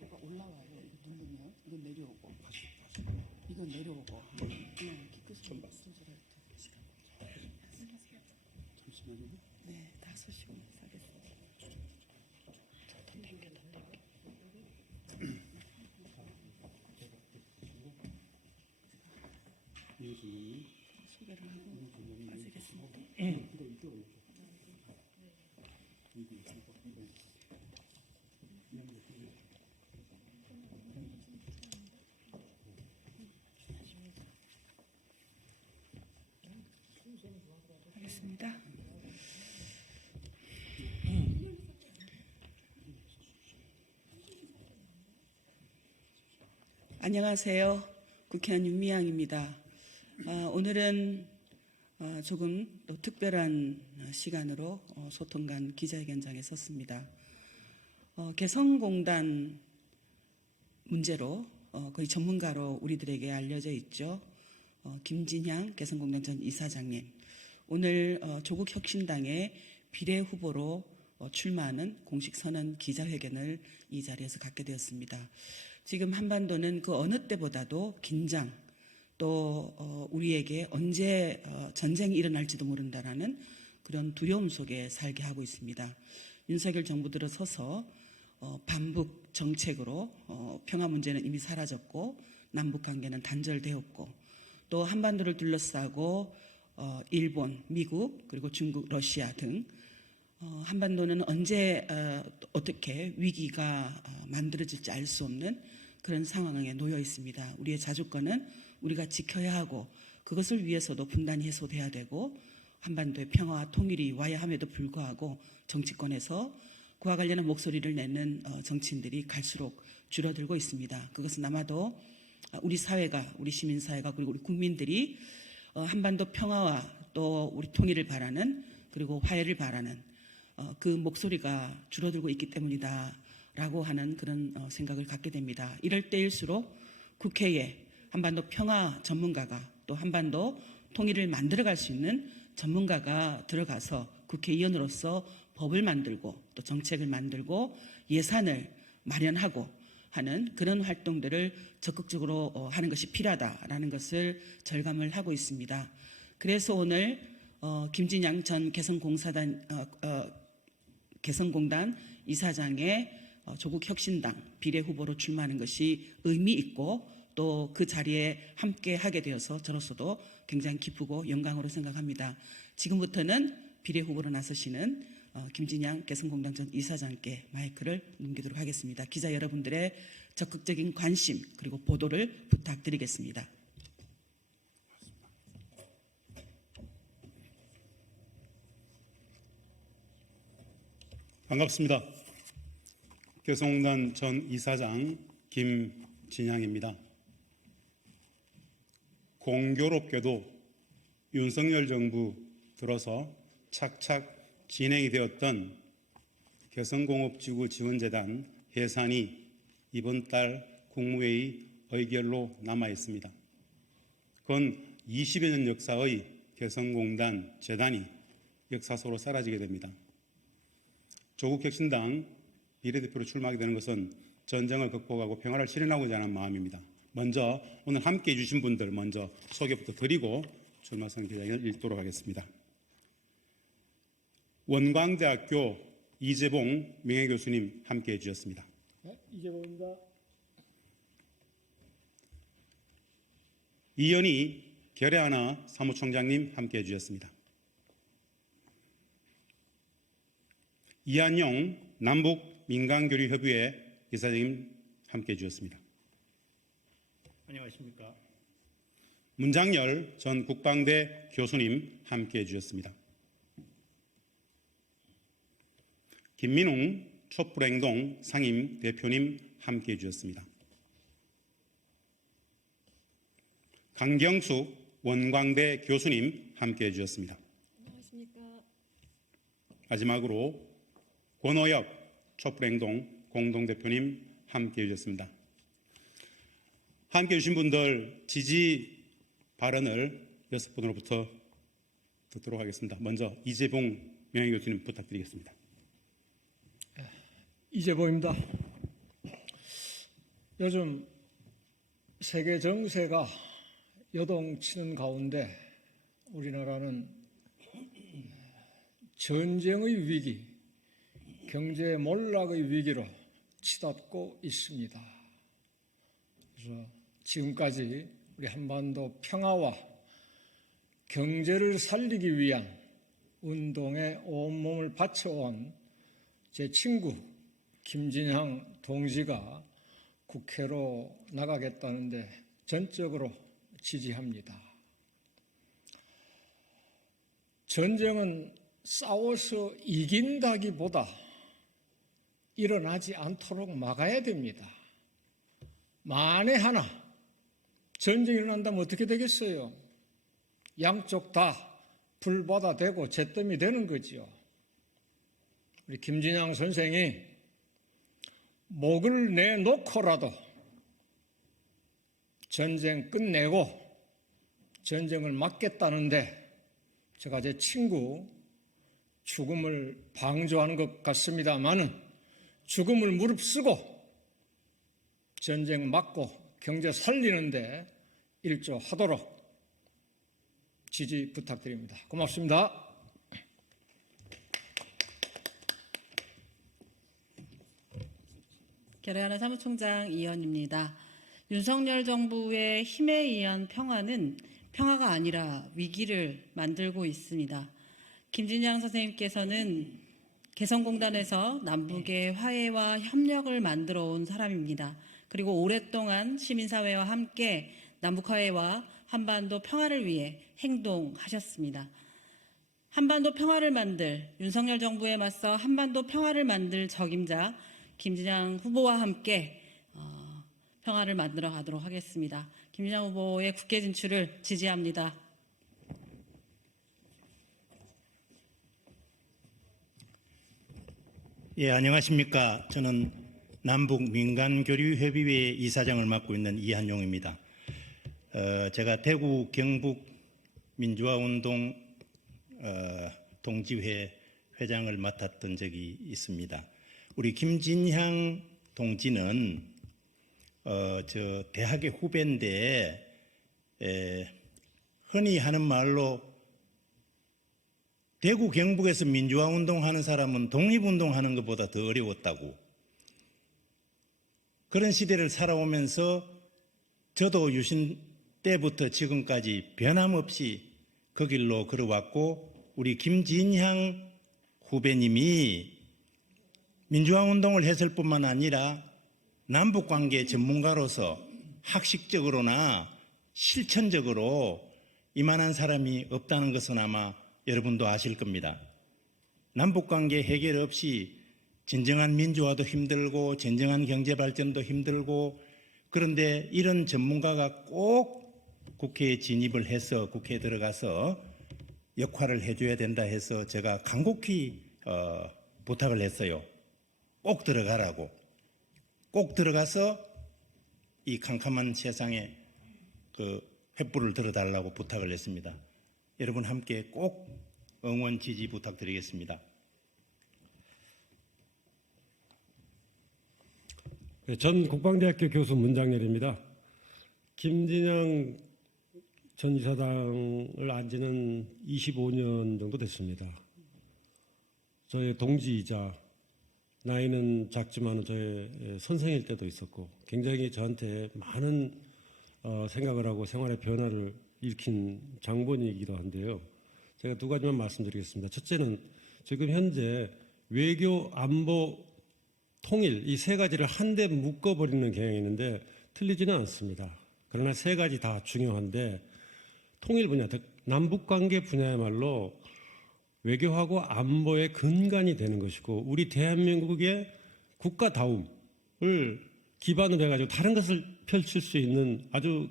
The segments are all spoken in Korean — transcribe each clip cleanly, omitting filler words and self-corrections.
뭐가 올라와요. 이거 누르면 이건 내려오고 이건 내려오고 키크스 좀 조절할 때. 잠시만요. 네, 5시 오면 사겠습니다. 더 당겨. 소개를 하고 빠지겠습니다. 하겠습니다. 안녕하세요. 국회의원 윤미향입니다. 오늘은 조금 또 특별한 시간으로 소통관 기자회견장에 섰습니다. 개성공단 문제로 거의 전문가로 우리들에게 알려져 있죠. 김진향 개성공단 전 이사장님. 오늘 조국 혁신당의 비례 후보로 출마하는 공식 선언 기자회견을 이 자리에서 갖게 되었습니다. 지금 한반도는 그 어느 때보다도 긴장, 또 우리에게 언제 전쟁이 일어날지도 모른다라는 그런 두려움 속에 살게 하고 있습니다. 윤석열 정부 들어서서 반북 정책으로 평화 문제는 이미 사라졌고 남북 관계는 단절되었고 또 한반도를 둘러싸고 일본, 미국, 그리고 중국, 러시아 등 한반도는 언제 어떻게 위기가 만들어질지 알 수 없는 그런 상황에 놓여 있습니다. 우리의 자주권은 우리가 지켜야 하고 그것을 위해서도 분단이 해소돼야 되고 한반도의 평화와 통일이 와야 함에도 불구하고 정치권에서 그와 관련한 목소리를 내는 정치인들이 갈수록 줄어들고 있습니다. 그것은 아마도 우리 사회가, 우리 시민사회가 그리고 우리 국민들이 한반도 평화와 또 우리 통일을 바라는 그리고 화해를 바라는 그 목소리가 줄어들고 있기 때문이다라고 하는 그런 생각을 갖게 됩니다. 이럴 때일수록 국회에 한반도 평화 전문가가 또 한반도 통일을 만들어갈 수 있는 전문가가 들어가서 국회의원으로서 법을 만들고 또 정책을 만들고 예산을 마련하고 하는 그런 활동들을 적극적으로 하는 것이 필요하다라는 것을 절감을 하고 있습니다. 그래서 오늘 김진양 전 개성공단 이사장의 조국 혁신당 비례 후보로 출마하는 것이 의미 있고 또 그 자리에 함께 하게 되어서 저로서도 굉장히 기쁘고 영광으로 생각합니다. 지금부터는 비례 후보로 나서시는 김진양 개성공단 전 이사장께 마이크를 넘기도록 하겠습니다. 기자 여러분들의 적극적인 관심 그리고 보도를 부탁드리겠습니다. 반갑습니다. 개성공단 전 이사장 김진향입니다. 공교롭게도 윤석열 정부 들어서 착착 진행이 되었던 개성공업지구 지원재단 해산이 이번 달 국무회의 의결로 남아 있습니다. 건 20여 년 역사의 개성공단 재단이 역사 속으로 사라지게 됩니다. 조국 혁신당 비례대표로 출마하게 되는 것은 전쟁을 극복하고 평화를 실현하고자 하는 마음입니다. 먼저 오늘 함께해 주신 분들 먼저 소개부터 드리고 출마 선언 기자회견을 읽도록 하겠습니다. 원광대학교 이재봉 명예교수님 함께해 주셨습니다. 네, 이재봉입니다. 이현희 결의하나 사무총장님 함께해 주셨습니다. 이한용 남북민간교류협의회 이사장님 함께해 주셨습니다. 안녕하십니까. 문장열 전 국방대 교수님 함께해 주셨습니다. 김민웅 촛불행동 상임 대표님 함께해 주셨습니다. 강경숙 원광대 교수님 함께해 주셨습니다. 안녕하십니까. 마지막으로 권오혁 촛불행동 공동대표님 함께해 주셨습니다. 함께해 주신 분들 지지 발언을 6분으로부터 듣도록 하겠습니다. 먼저 이재봉 명예교수님 부탁드리겠습니다. 이재봉입니다. 요즘 세계 정세가 요동치는 가운데 우리나라는 전쟁의 위기, 경제 몰락의 위기로 치닫고 있습니다. 그래서 지금까지 우리 한반도 평화와 경제를 살리기 위한 운동에 온몸을 바쳐온 제 친구 김진향 동지가 국회로 나가겠다는데 전적으로 지지합니다. 전쟁은 싸워서 이긴다기보다 일어나지 않도록 막아야 됩니다. 만에 하나 전쟁이 일어난다면 어떻게 되겠어요? 양쪽 다 불바다 되고 잿더미 되는 거지요. 우리 김진향 선생이 목을 내놓고라도 전쟁 끝내고 전쟁을 막겠다는데 제가 제 친구 죽음을 방조하는 것 같습니다마는 죽음을 무릅쓰고 전쟁 막고 경제 살리는데 일조하도록 지지 부탁드립니다. 고맙습니다. 결의하는 사무총장 이현입니다. 윤석열 정부의 힘에 의한 평화는 평화가 아니라 위기를 만들고 있습니다. 김진향 선생님께서는 개성공단에서 남북의 화해와 협력을 만들어 온 사람입니다. 그리고 오랫동안 시민사회와 함께 남북 화해와 한반도 평화를 위해 행동하셨습니다. 한반도 평화를 만들 윤석열 정부에 맞서 한반도 평화를 만들 적임자 김진향 후보와 함께 평화를 만들어 가도록 하겠습니다. 김진향 후보의 국회 진출을 지지합니다. 예, 안녕하십니까. 저는 남북민간교류협의회 이사장을 맡고 있는 이한용입니다. 제가 대구 경북 민주화운동 동지회 회장을 맡았던 적이 있습니다. 우리 김진향 동지는 저 대학의 후배인데 흔히 하는 말로 대구 경북에서 민주화운동하는 사람은 독립운동하는 것보다 더 어려웠다고, 그런 시대를 살아오면서 저도 유신 때부터 지금까지 변함없이 그 길로 걸어왔고, 우리 김진향 후배님이 민주화운동을 했을 뿐만 아니라 남북관계 전문가로서 학식적으로나 실천적으로 이만한 사람이 없다는 것은 아마 여러분도 아실 겁니다. 남북관계 해결 없이 진정한 민주화도 힘들고 진정한 경제발전도 힘들고, 그런데 이런 전문가가 꼭 국회에 진입을 해서 국회에 들어가서 역할을 해줘야 된다 해서 제가 간곡히 부탁을 했어요. 꼭 들어가라고. 꼭 들어가서 이 캄캄한 세상에 그 횃불을 들어달라고 부탁을 했습니다. 여러분 함께 꼭 응원 지지 부탁드리겠습니다. 네, 전 국방대학교 교수 문장렬입니다. 김진향 전 이사장을 안 지는 25년 정도 됐습니다. 저의 동지이자 나이는 작지만 저의 선생일 때도 있었고 굉장히 저한테 많은 생각을 하고 생활의 변화를 일으킨 장본이기도 한데요. 제가 두 가지만 말씀드리겠습니다. 첫째는 지금 현재 외교, 안보, 통일 이 세 가지를 한데 묶어버리는 경향이 있는데 틀리지는 않습니다. 그러나 세 가지 다 중요한데 통일 분야, 즉 남북관계 분야야말로 외교하고 안보의 근간이 되는 것이고 우리 대한민국의 국가다움을 기반으로 해가지고 다른 것을 펼칠 수 있는 아주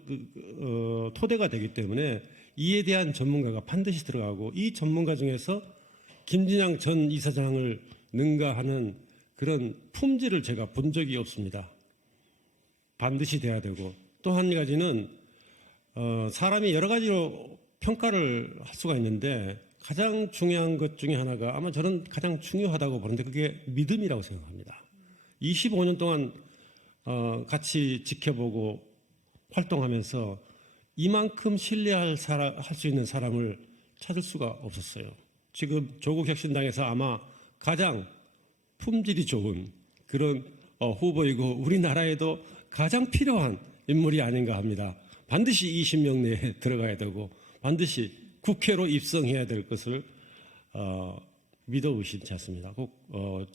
토대가 되기 때문에 이에 대한 전문가가 반드시 들어가고, 이 전문가 중에서 김진향 전 이사장을 능가하는 그런 품질을 제가 본 적이 없습니다. 반드시 돼야 되고, 또 한 가지는 사람이 여러 가지로 평가를 할 수가 있는데 가장 중요한 것 중에 하나가 아마 저는 가장 중요하다고 보는데 그게 믿음이라고 생각합니다. 25년 동안 같이 지켜보고 활동하면서 이만큼 신뢰할 수 있는 사람을 찾을 수가 없었어요. 지금 조국혁신당에서 아마 가장 품질이 좋은 그런 후보이고 우리나라에도 가장 필요한 인물이 아닌가 합니다. 반드시 20명 내에 들어가야 되고 반드시 국회로 입성해야 될 것을 믿어 의심치 않습니다. 꼭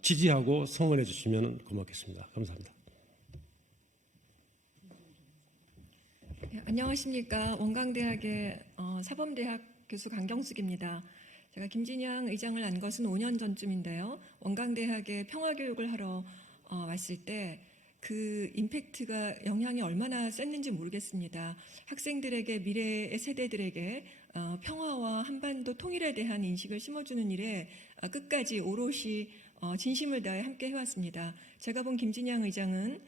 지지하고 성원해 주시면 고맙겠습니다. 감사합니다. 네, 안녕하십니까. 원광대학의 사범대학 교수 강경숙입니다. 제가 김진양 의장을 안 것은 5년 전쯤인데요. 원광대학에 평화교육을 하러 왔을 때 그 임팩트가 영향이 얼마나 셌는지 모르겠습니다. 학생들에게 미래의 세대들에게 평화와 한반도 통일에 대한 인식을 심어주는 일에 끝까지 오롯이 진심을 다해 함께 해왔습니다. 제가 본 김진양 의장은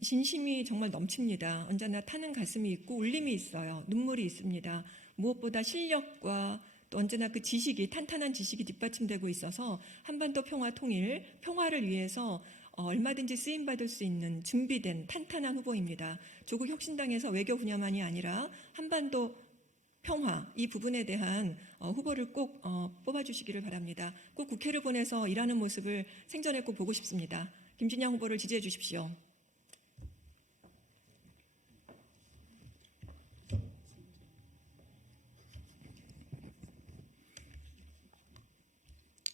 진심이 정말 넘칩니다. 언제나 타는 가슴이 있고 울림이 있어요. 눈물이 있습니다. 무엇보다 실력과 또 언제나 그 지식이 탄탄한 지식이 뒷받침되고 있어서 한반도 평화 통일, 평화를 위해서 얼마든지 쓰임받을 수 있는 준비된 탄탄한 후보입니다. 조국 혁신당에서 외교 분야만이 아니라 한반도 평화 이 부분에 대한 후보를 꼭 뽑아주시기를 바랍니다. 꼭 국회를 보내서 일하는 모습을 생전에 꼭 보고 싶습니다. 김진양 후보를 지지해 주십시오.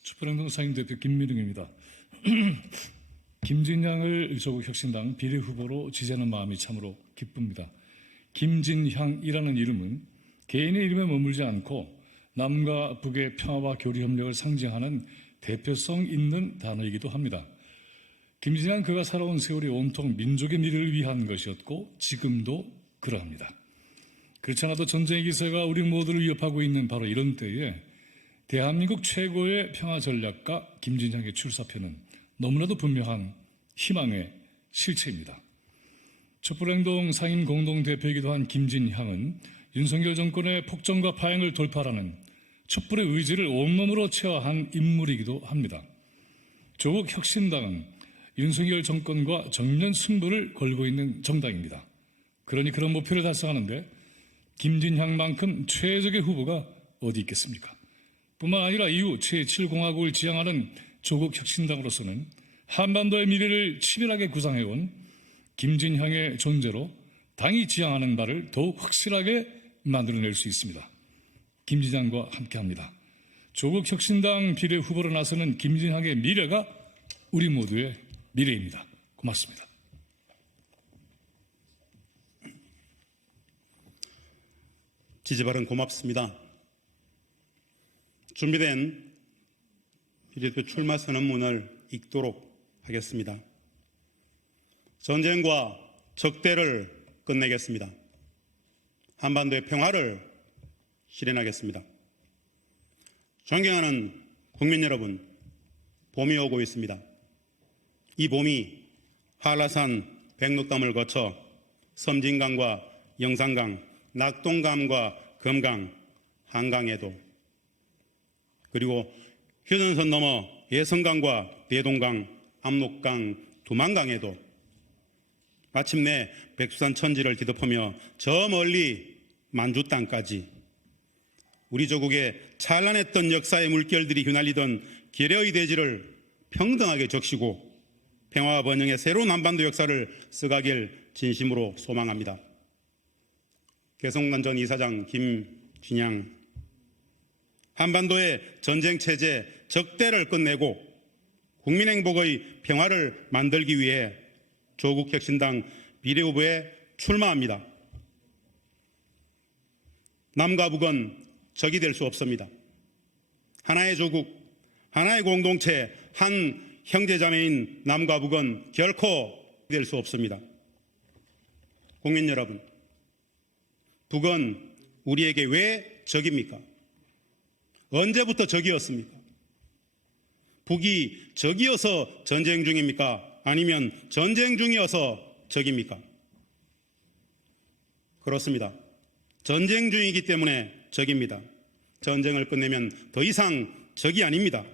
촛불행동 상임대표 김민웅입니다. 김진양을 조국 혁신당 비례후보로 지지하는 마음이 참으로 기쁩니다. 김진향이라는 이름은 개인의 이름에 머물지 않고 남과 북의 평화와 교류 협력을 상징하는 대표성 있는 단어이기도 합니다. 김진양 그가 살아온 세월이 온통 민족의 미래를 위한 것이었고 지금도 그러합니다. 그렇지 않아도 전쟁의 기세가 우리 모두를 위협하고 있는 바로 이런 때에 대한민국 최고의 평화 전략가 김진향의 출사표는 너무나도 분명한 희망의 실체입니다. 촛불행동 상임 공동대표이기도 한 김진향은 윤석열 정권의 폭정과 파행을 돌파하는 촛불의 의지를 온몸으로 체화한 인물이기도 합니다. 조국 혁신당은 윤석열 정권과 정면 승부를 걸고 있는 정당입니다. 그러니 그런 목표를 달성하는데 김진향만큼 최적의 후보가 어디 있겠습니까? 뿐만 아니라 이후 제7공화국을 지향하는 조국 혁신당으로서는 한반도의 미래를 치밀하게 구상해온 김진향의 존재로 당이 지향하는 바를 더욱 확실하게 만들어낼 수 있습니다. 김진향과 함께합니다. 조국 혁신당 비례 후보로 나서는 김진향의 미래가 우리 모두의 미래입니다. 고맙습니다. 지지 발언 고맙습니다. 준비된 비례대표 출마 선언문을 읽도록 하겠습니다. 전쟁과 적대를 끝내겠습니다. 한반도의 평화를 실현하겠습니다. 존경하는 국민 여러분, 봄이 오고 있습니다. 이 봄이 한라산 백록담을 거쳐 섬진강과 영산강, 낙동강과 금강, 한강에도 그리고 휴전선 넘어 예성강과 대동강, 압록강, 두만강에도 마침내 백두산 천지를 뒤덮으며 저 멀리 만주 땅까지 우리 조국의 찬란했던 역사의 물결들이 휘날리던 계려의 대지를 평등하게 적시고 평화와 번영의 새로운 한반도 역사를 써가길 진심으로 소망합니다. 개성공단 전 이사장 김진양, 한반도의 전쟁체제 적대를 끝내고 국민 행복의 평화를 만들기 위해 조국 혁신당 비례후보에 출마합니다. 남과 북은 적이 될 수 없습니다. 하나의 조국, 하나의 공동체, 한 형제자매인 남과 북은 결코 될 수 없습니다. 국민 여러분, 북은 우리에게 왜 적입니까? 언제부터 적이었습니까? 북이 적이어서 전쟁 중입니까? 아니면 전쟁 중이어서 적입니까? 그렇습니다. 전쟁 중이기 때문에 적입니다. 전쟁을 끝내면 더 이상 적이 아닙니다.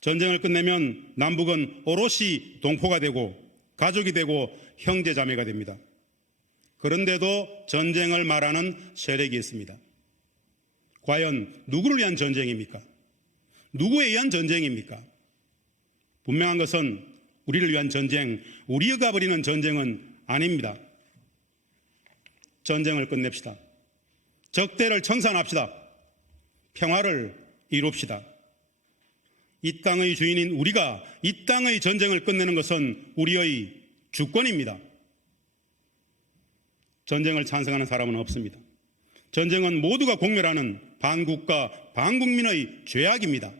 전쟁을 끝내면 남북은 오롯이 동포가 되고 가족이 되고 형제 자매가 됩니다. 그런데도 전쟁을 말하는 세력이 있습니다. 과연 누구를 위한 전쟁입니까? 누구에 의한 전쟁입니까? 분명한 것은 우리를 위한 전쟁, 우리가 벌이는 전쟁은 아닙니다. 전쟁을 끝냅시다. 적대를 청산합시다. 평화를 이룹시다. 이 땅의 주인인 우리가 이 땅의 전쟁을 끝내는 것은 우리의 주권입니다. 전쟁을 찬성하는 사람은 없습니다. 전쟁은 모두가 공멸하는 반국가, 반국민의 죄악입니다.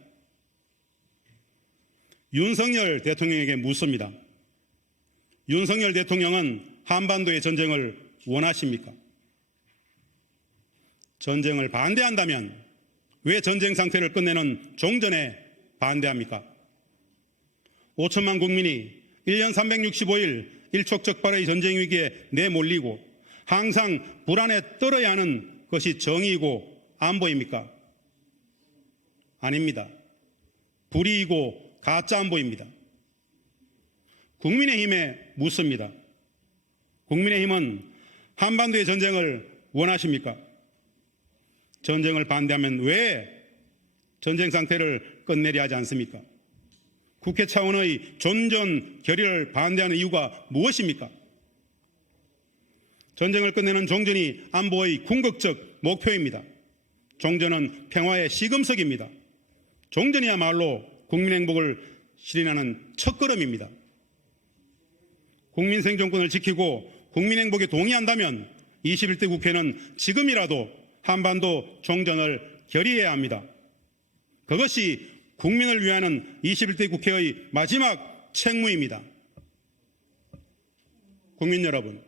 윤석열 대통령에게 묻습니다. 윤석열 대통령은 한반도의 전쟁을 원하십니까? 전쟁을 반대한다면 왜 전쟁 상태를 끝내는 종전에 반대합니까? 5천만 국민이 1년 365일 일촉즉발의 전쟁 위기에 내몰리고 항상 불안에 떨어야 하는 것이 정의이고 안보입니까? 아닙니다. 불의이고 가짜 안보입니다. 국민의힘에 묻습니다. 국민의힘은 한반도의 전쟁을 원하십니까? 전쟁을 반대하면 왜 전쟁 상태를 끝내려 하지 않습니까? 국회 차원의 존전 결의를 반대하는 이유가 무엇입니까? 전쟁을 끝내는 종전이 안보의 궁극적 목표입니다. 종전은 평화의 시금석입니다. 종전이야말로 국민 행복을 실현하는 첫걸음입니다. 국민 생존권을 지키고 국민 행복에 동의한다면 21대 국회는 지금이라도 한반도 종전을 결의해야 합니다. 그것이 국민을 위하는 21대 국회의 마지막 책무입니다. 국민 여러분,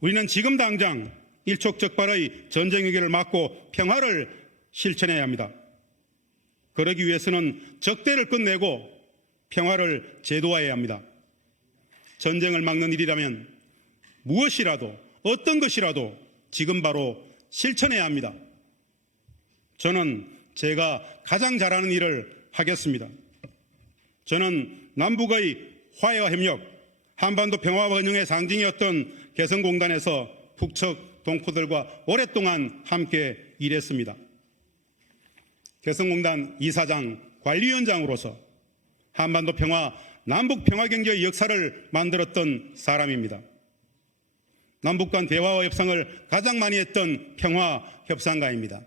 우리는 지금 당장 일촉즉발의 전쟁 위기를 막고 평화를 실천해야 합니다. 그러기 위해서는 적대를 끝내고 평화를 제도화해야 합니다. 전쟁을 막는 일이라면 무엇이라도 어떤 것이라도 지금 바로 실천해야 합니다. 저는 제가 가장 잘하는 일을 하겠습니다. 저는 남북의 화해와 협력, 한반도 평화와 번영의 상징이었던 개성공단에서 북측 동포들과 오랫동안 함께 일했습니다. 개성공단 이사장, 관리위원장으로서 한반도 평화, 남북 평화 경제의 역사를 만들었던 사람입니다. 남북 간 대화와 협상을 가장 많이 했던 평화 협상가입니다.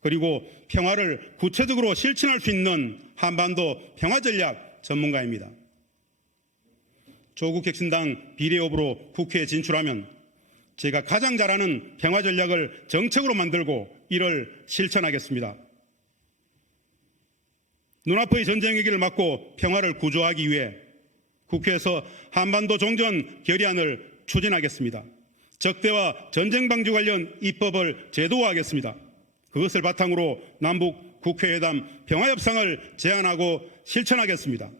그리고 평화를 구체적으로 실천할 수 있는 한반도 평화 전략 전문가입니다. 조국 혁신당 비례후보로 국회에 진출하면 제가 가장 잘하는 평화 전략을 정책으로 만들고 이를 실천하겠습니다. 눈앞의 전쟁 위기를 막고 평화를 구조하기 위해 국회에서 한반도 종전 결의안을 추진하겠습니다. 적대와 전쟁 방지 관련 입법을 제도화하겠습니다. 그것을 바탕으로 남북 국회회담 평화협상을 제안하고 실천하겠습니다.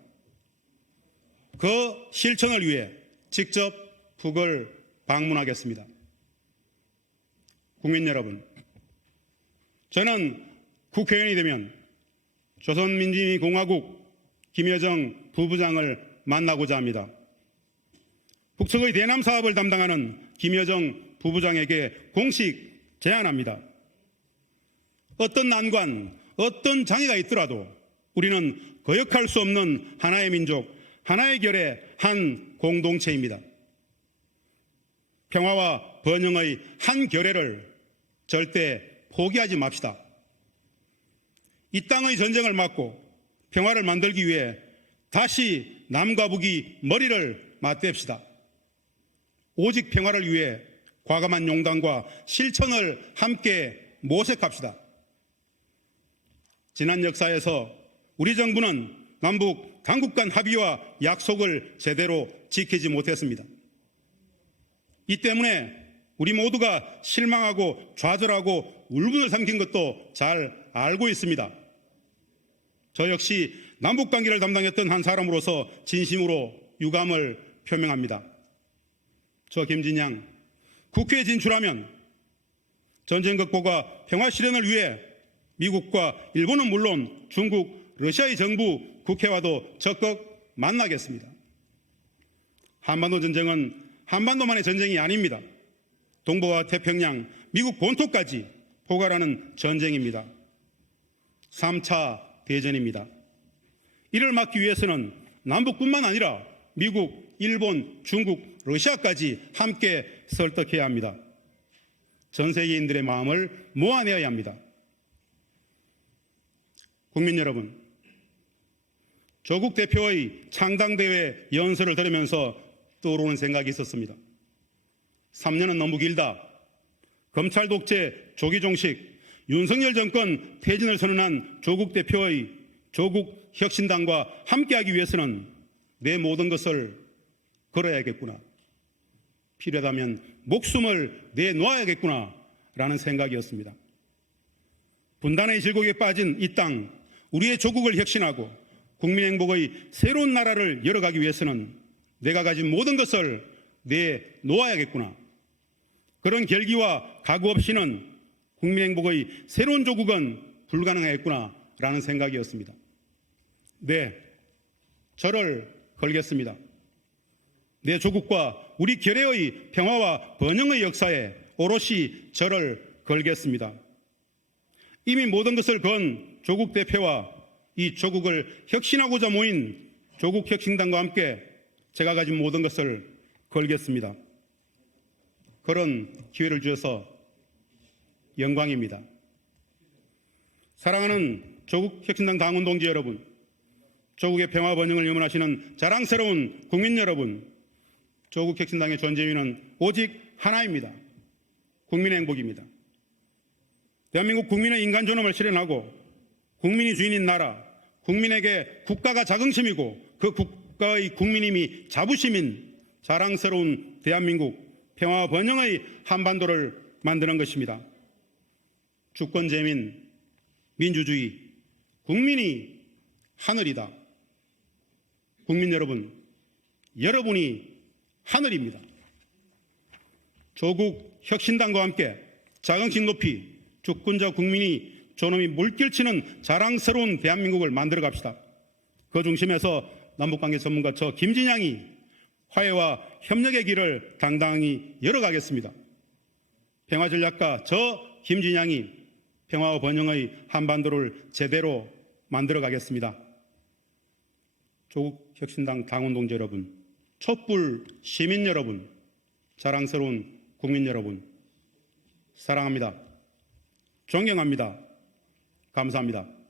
그 실천을 위해 직접 북을 방문하겠습니다. 국민 여러분, 저는 국회의원이 되면 조선민주주의공화국 김여정 부부장을 만나고자 합니다. 북측의 대남 사업을 담당하는 김여정 부부장에게 공식 제안합니다. 어떤 난관, 어떤 장애가 있더라도 우리는 거역할 수 없는 하나의 민족, 하나의 결의 한 공동체입니다. 평화와 번영의 한 결의를 절대 포기하지 맙시다. 이 땅의 전쟁을 막고 평화를 만들기 위해 다시 남과 북이 머리를 맞댑시다. 오직 평화를 위해 과감한 용단과 실천을 함께 모색합시다. 지난 역사에서 우리 정부는 남북 당국 간 합의와 약속을 제대로 지키지 못했습니다. 이 때문에 우리 모두가 실망하고 좌절하고 울분을 삼킨 것도 잘 알고 있습니다. 저 역시 남북관계를 담당했던 한 사람으로서 진심으로 유감을 표명합니다. 저 김진양, 국회에 진출하면 전쟁 극복과 평화 실현을 위해 미국과 일본은 물론 중국, 러시아의 정부, 국회와도 적극 만나겠습니다. 한반도 전쟁은 한반도만의 전쟁이 아닙니다. 동북아 태평양, 미국 본토까지 포괄하는 전쟁입니다. 3차 대전입니다. 이를 막기 위해서는 남북뿐만 아니라 미국, 일본, 중국, 러시아까지 함께 설득해야 합니다. 전 세계인들의 마음을 모아내야 합니다. 국민 여러분, 조국 대표의 창당대회 연설을 들으면서 떠오르는 생각이 있었습니다. 3년은 너무 길다. 검찰 독재 조기 종식, 윤석열 정권 퇴진을 선언한 조국 대표의 조국 혁신당과 함께하기 위해서는 내 모든 것을 걸어야겠구나. 필요하다면 목숨을 내놓아야겠구나 라는 생각이었습니다. 분단의 질곡에 빠진 이 땅, 우리의 조국을 혁신하고 국민 행복의 새로운 나라를 열어가기 위해서는 내가 가진 모든 것을 내놓아야겠구나. 그런 결기와 각오 없이는 국민 행복의 새로운 조국은 불가능하겠구나 라는 생각이었습니다. 네, 저를 걸겠습니다. 내 조국과 우리 결의의 평화와 번영의 역사에 오롯이 저를 걸겠습니다. 이미 모든 것을 건 조국 대표와 이 조국을 혁신하고자 모인 조국 혁신당과 함께 제가 가진 모든 것을 걸겠습니다. 그런 기회를 주셔서 영광입니다. 사랑하는 조국 혁신당 당원 동지 여러분, 조국의 평화 번영을 염원하시는 자랑스러운 국민 여러분, 조국 혁신당의 존재 이유는 오직 하나입니다. 국민의 행복입니다. 대한민국 국민의 인간 존엄을 실현하고 국민이 주인인 나라, 국민에게 국가가 자긍심이고 그 국가의 국민임이 자부심인 자랑스러운 대한민국 평화와 번영의 한반도를 만드는 것입니다. 주권재민, 민주주의, 국민이 하늘이다. 국민 여러분, 여러분이 하늘입니다. 조국 혁신당과 함께 자긍심 높이 주권자 국민이 존엄이 물결치는 자랑스러운 대한민국을 만들어 갑시다. 그 중심에서 남북관계 전문가 저 김진양이 화해와 협력의 길을 당당히 열어가겠습니다. 평화전략가 저 김진양이 평화와 번영의 한반도를 제대로 만들어 가겠습니다. 조국 혁신당 당원 동지 여러분, 촛불 시민 여러분, 자랑스러운 국민 여러분, 사랑합니다. 존경합니다. 감사합니다.